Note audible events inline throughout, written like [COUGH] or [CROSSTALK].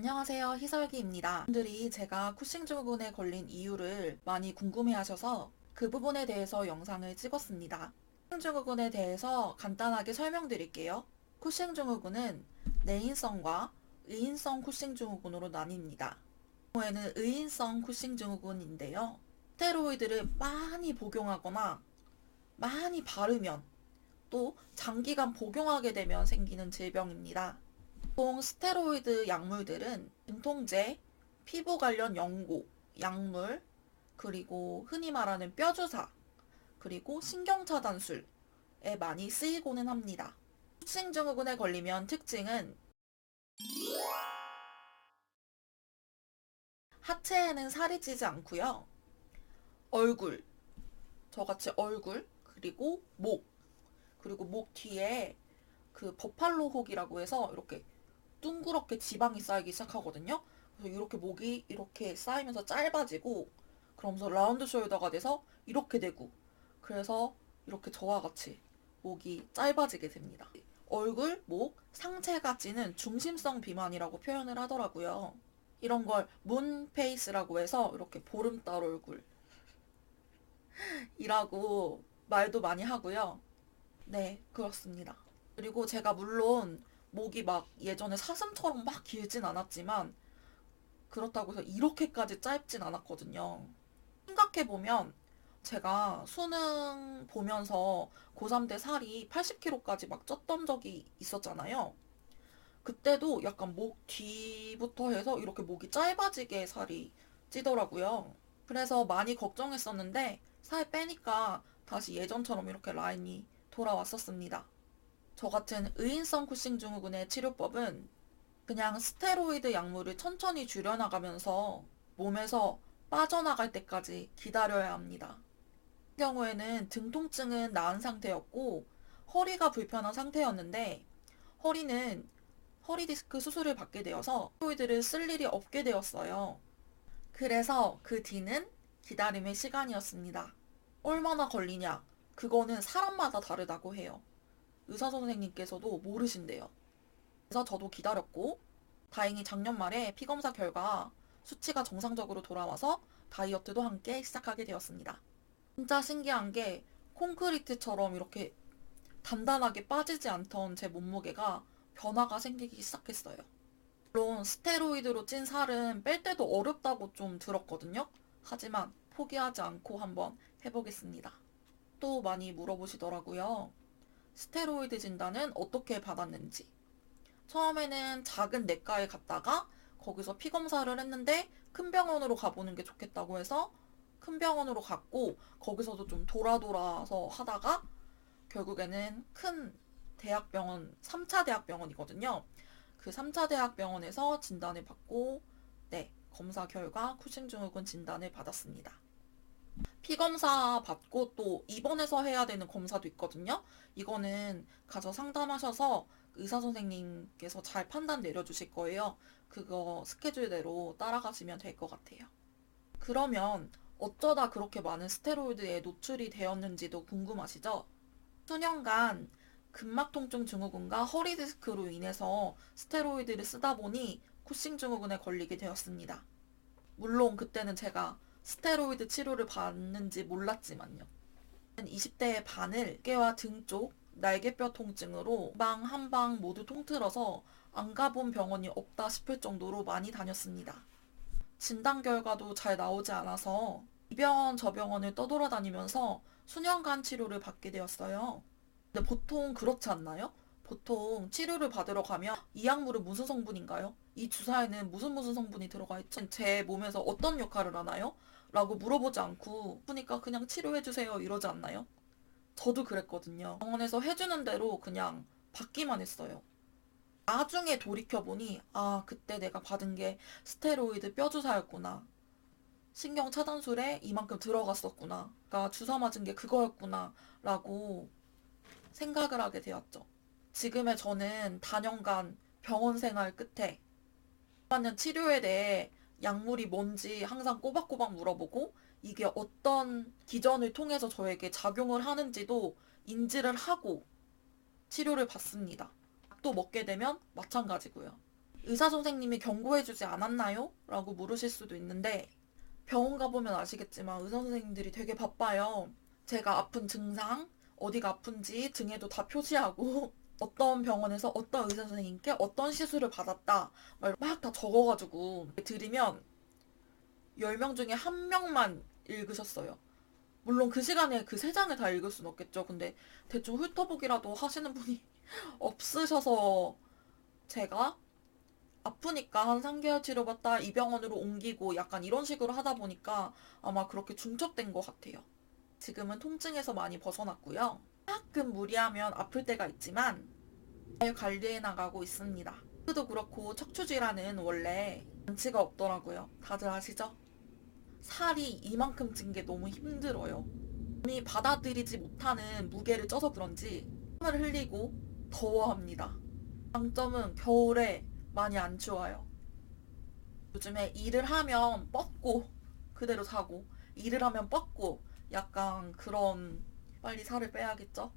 안녕하세요. 희설기입니다. 분들이 제가 쿠싱 증후군에 걸린 이유를 많이 궁금해 하셔서 그 부분에 대해서 영상을 찍었습니다. 쿠싱 증후군에 대해서 간단하게 설명드릴게요. 쿠싱 증후군은 내인성과 의인성 쿠싱 증후군으로 나뉩니다. 경우에는 의인성 쿠싱 증후군인데요. 스테로이드를 많이 복용하거나 많이 바르면 또 장기간 복용하게 되면 생기는 질병입니다. 보통 스테로이드 약물들은 진통제, 피부 관련 연고, 약물, 그리고 흔히 말하는 뼈주사, 그리고 신경차단술에 많이 쓰이고는 합니다. 쿠싱 증후군에 걸리면 특징은 하체에는 살이 찌지 않고요. 얼굴, 저같이 얼굴, 그리고 목, 그리고 목 뒤에 그 버팔로 혹이라고 해서 이렇게 둥그렇게 지방이 쌓이기 시작하거든요. 그래서 이렇게 목이 이렇게 쌓이면서 짧아지고 그러면서 라운드 숄더가 돼서 이렇게 되고 그래서 이렇게 저와 같이 목이 짧아지게 됩니다. 얼굴, 목, 상체가 찌는 중심성 비만이라고 표현을 하더라고요. 이런 걸 문페이스라고 해서 이렇게 보름달 얼굴 [LAUGHS] 이라고 말도 많이 하고요. 네, 그렇습니다. 그리고 제가 물론 목이 막 예전에 사슴처럼 막 길진 않았지만 그렇다고 해서 이렇게까지 짧진 않았거든요. 생각해보면 제가 수능 보면서 고3 때 살이 80kg까지 막 쪘던 적이 있었잖아요. 그때도 약간 목 뒤부터 해서 이렇게 목이 짧아지게 살이 찌더라고요. 그래서 많이 걱정했었는데 살 빼니까 다시 예전처럼 이렇게 라인이 돌아왔었습니다. 저 같은 의인성 쿠싱 증후군의 치료법은 그냥 스테로이드 약물을 천천히 줄여나가면서 몸에서 빠져나갈 때까지 기다려야 합니다. 이 경우에는 등 통증은 나은 상태였고 허리가 불편한 상태였는데 허리는 허리 디스크 수술을 받게 되어서 스테로이드를 쓸 일이 없게 되었어요. 그래서 그 뒤는 기다림의 시간이었습니다. 얼마나 걸리냐? 그거는 사람마다 다르다고 해요. 의사 선생님께서도 모르신대요. 그래서 저도 기다렸고 다행히 작년 말에 피 검사 결과 수치가 정상적으로 돌아와서 다이어트도 함께 시작하게 되었습니다. 진짜 신기한 게 콘크리트처럼 이렇게 단단하게 빠지지 않던 제 몸무게가 변화가 생기기 시작했어요. 물론 스테로이드로 찐 살은 뺄 때도 어렵다고 좀 들었거든요. 하지만 포기하지 않고 한번 해보겠습니다. 또 많이 물어보시더라고요. 스테로이드 진단은 어떻게 받았는지. 처음에는 작은 내과에 갔다가 거기서 피 검사를 했는데 큰 병원으로 가보는 게 좋겠다고 해서 큰 병원으로 갔고 거기서도 좀 돌아 돌아서 하다가 결국에는 큰 대학병원, 3차 대학병원이거든요. 그 3차 대학병원에서 진단을 받고 네, 검사 결과 쿠싱 증후군 진단을 받았습니다. 피 검사 받고 또 입원해서 해야 되는 검사도 있거든요. 이거는 가서 상담하셔서 의사 선생님께서 잘 판단 내려주실 거예요. 그거 스케줄대로 따라가시면 될 것 같아요. 그러면 어쩌다 그렇게 많은 스테로이드에 노출이 되었는지도 궁금하시죠? 수년간 근막 통증 증후군과 허리 디스크로 인해서 스테로이드를 쓰다 보니 쿠싱 증후군에 걸리게 되었습니다. 물론 그때는 제가 스테로이드 치료를 받는지 몰랐지만요. 20대의 반을 어깨와 등 쪽 날개뼈 통증으로 방한방 모두 통틀어서 안 가본 병원이 없다 싶을 정도로 많이 다녔습니다. 진단 결과도 잘 나오지 않아서 이 병원 저 병원을 떠돌아다니면서 수년간 치료를 받게 되었어요. 근데 보통 그렇지 않나요? 보통 치료를 받으러 가면 이 약물은 무슨 성분인가요? 이 주사에는 무슨 무슨 성분이 들어가 있죠? 제 몸에서 어떤 역할을 하나요? 라고 물어보지 않고 보니까 그냥 치료해주세요 이러지 않나요? 저도 그랬거든요. 병원에서 해주는 대로 그냥 받기만 했어요. 나중에 돌이켜보니 아 그때 내가 받은 게 스테로이드 뼈주사였구나. 신경 차단술에 이만큼 들어갔었구나. 그러니까 주사 맞은 게 그거였구나. 라고 생각을 하게 되었죠. 지금의 저는 단연간 병원 생활 끝에 받는 치료에 대해 약물이 뭔지 항상 꼬박꼬박 물어보고 이게 어떤 기전을 통해서 저에게 작용을 하는지도 인지를 하고 치료를 받습니다. 약도 먹게 되면 마찬가지고요. 의사 선생님이 경고해주지 않았나요? 라고 물으실 수도 있는데 병원 가보면 아시겠지만 의사 선생님들이 되게 바빠요. 제가 아픈 증상, 어디가 아픈지 등에도 다 표시하고 [LAUGHS] 어떤 병원에서 어떤 의사 선생님께 어떤 시술을 받았다 막 다 적어가지고 드리면 10명 중에 한 명만 읽으셨어요. 물론 그 시간에 그 세 장을 다 읽을 순 없겠죠. 근데 대충 훑어보기라도 하시는 분이 [LAUGHS] 없으셔서 제가 아프니까 한 3개월 치료받다 이 병원으로 옮기고 약간 이런 식으로 하다 보니까 아마 그렇게 중첩된 것 같아요. 지금은 통증에서 많이 벗어났고요. 가끔 무리하면 아플 때가 있지만 잘 관리해 나가고 있습니다. 그도 그렇고 척추질환은 원래 완치가 없더라고요. 다들 아시죠? 살이 이만큼 찐 게 너무 힘들어요. 몸이 받아들이지 못하는 무게를 쪄서 그런지 땀을 흘리고 더워합니다. 장점은 겨울에 많이 안 추워요. 요즘에 일을 하면 뻗고 그대로 사고 일을 하면 뻗고 약간 그런 빨리 살을 빼야겠죠?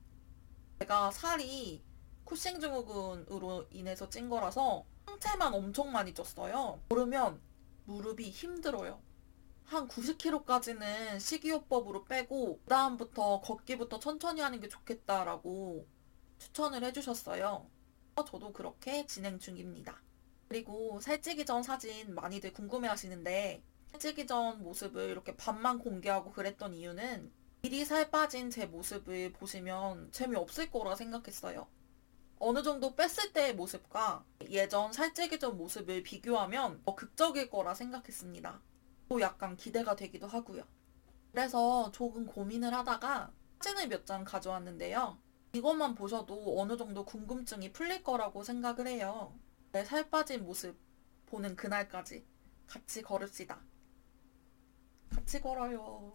제가 살이 쿠싱 증후군으로 인해서 찐 거라서 상체만 엄청 많이 쪘어요. 오르면 무릎이 힘들어요. 한 90kg까지는 식이요법으로 빼고 그다음부터 걷기부터 천천히 하는 게 좋겠다라고 추천을 해주셨어요. 저도 그렇게 진행 중입니다. 그리고 살찌기 전 사진 많이들 궁금해 하시는데 살찌기 전 모습을 이렇게 반만 공개하고 그랬던 이유는 미리 살 빠진 제 모습을 보시면 재미없을 거라 생각했어요. 어느 정도 뺐을 때의 모습과 예전 살찌기 전 모습을 비교하면 더 극적일 거라 생각했습니다. 또 약간 기대가 되기도 하고요. 그래서 조금 고민을 하다가 사진을 몇 장 가져왔는데요. 이것만 보셔도 어느 정도 궁금증이 풀릴 거라고 생각을 해요. 내 살 빠진 모습 보는 그날까지 같이 걸읍시다. 같이 걸어요.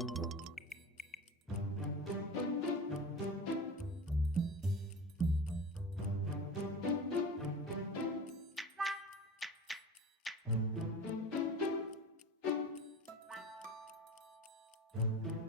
Thank mm -hmm. you.